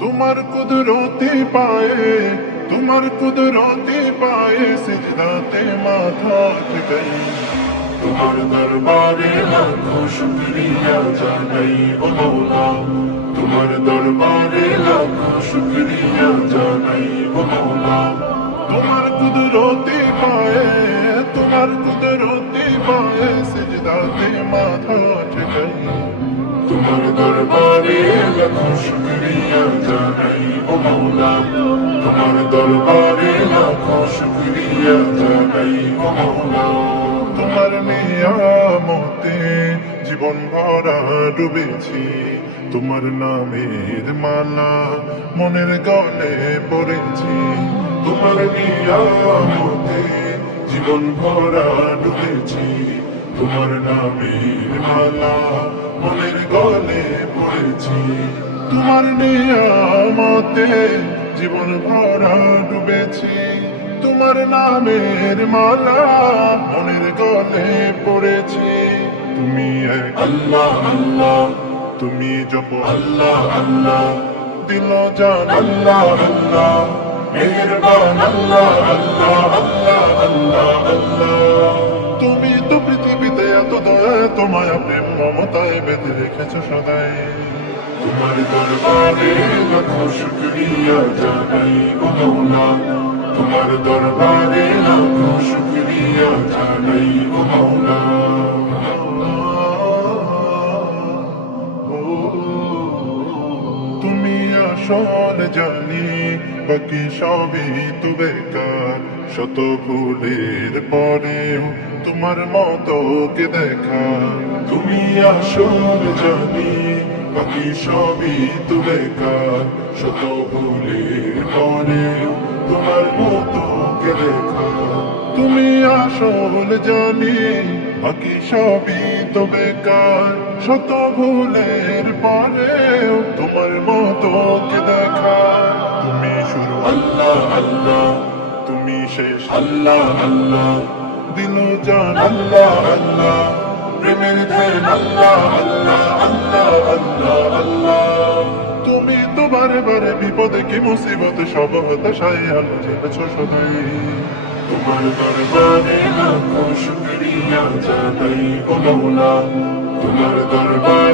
তোমার কুদরতি পায়ে তোমার কুদরতি পায়ে সিজদাতে মাথা ঠেকাই। তোমার দরবারে লাখো শুকরিয়া জানাই ও মৌলা। তোমার দরবারে লাখো শুকরিয়া জানাই ও মৌলা। তোমার কুদরতি পায়ে তোমার কুদরতি পায়ে সিজদাতে মাথা ঠেকাই। তোমার দরবারে লাখো শুকরিয়া জানাই ও মৌলা তোমার দরবারে লাখো শুকরিয়া জানাই ও মৌলা তোমার নিয়ামতে জীবন ভরা ডুবেছি তোমার নামের মালা মনের গলে পড়েছি তোমার নিয়ামতে জীবন ভরা ডুবেছি। তোমার নামের মালা মনের গলে পড়েছি। তোমার নিয়ামতে জীবন ভরা ডুবেছি। তোমার নামের মালা মনের গলে পড়েছি। তুমি আল্লাহ আল্লাহ, তুমি জপ আল্লাহ আল্লাহ, দিল জান আল্লাহ আল্লাহ, মেহেরবান আল্লাহ আল্লাহ আল্লাহ। মমতায় বেঁধে রেখেছো সদাই। তোমার দরবারে লাখো শুক্রিয়া জানাই ও তোমার দরবারে লাখো শুকরিয়া জানাই ও মৌলা তুমি আসল জানি, বাকি সবই তো বেকার। শত ভুলের পরেও তোমার মতো কে দেখা তুমি আসল জানি, বাকি সবই তো বেকার শত ভুলের পরেও তোমার মতো কে দেখা তুমি আসল জানি, বাকি সবই তো বেকার শত ভুলের পরেও তোমার মতো কে দেখা তুমি শুরু আল্লাহ আল্লাহ, তুমি শেষ, আল্লাহ আল্লাহ দিল জান, আল্লাহ আল্লাহ। প্রেমের তুমি তো বারে বারে বিপদে কি মুসিবত সব হতাশায় আলো জ্বেলেছ সদাই তোমার দরবারে লাখো শুকরিয়া জানাই ও মৌলা তোমার দরবারে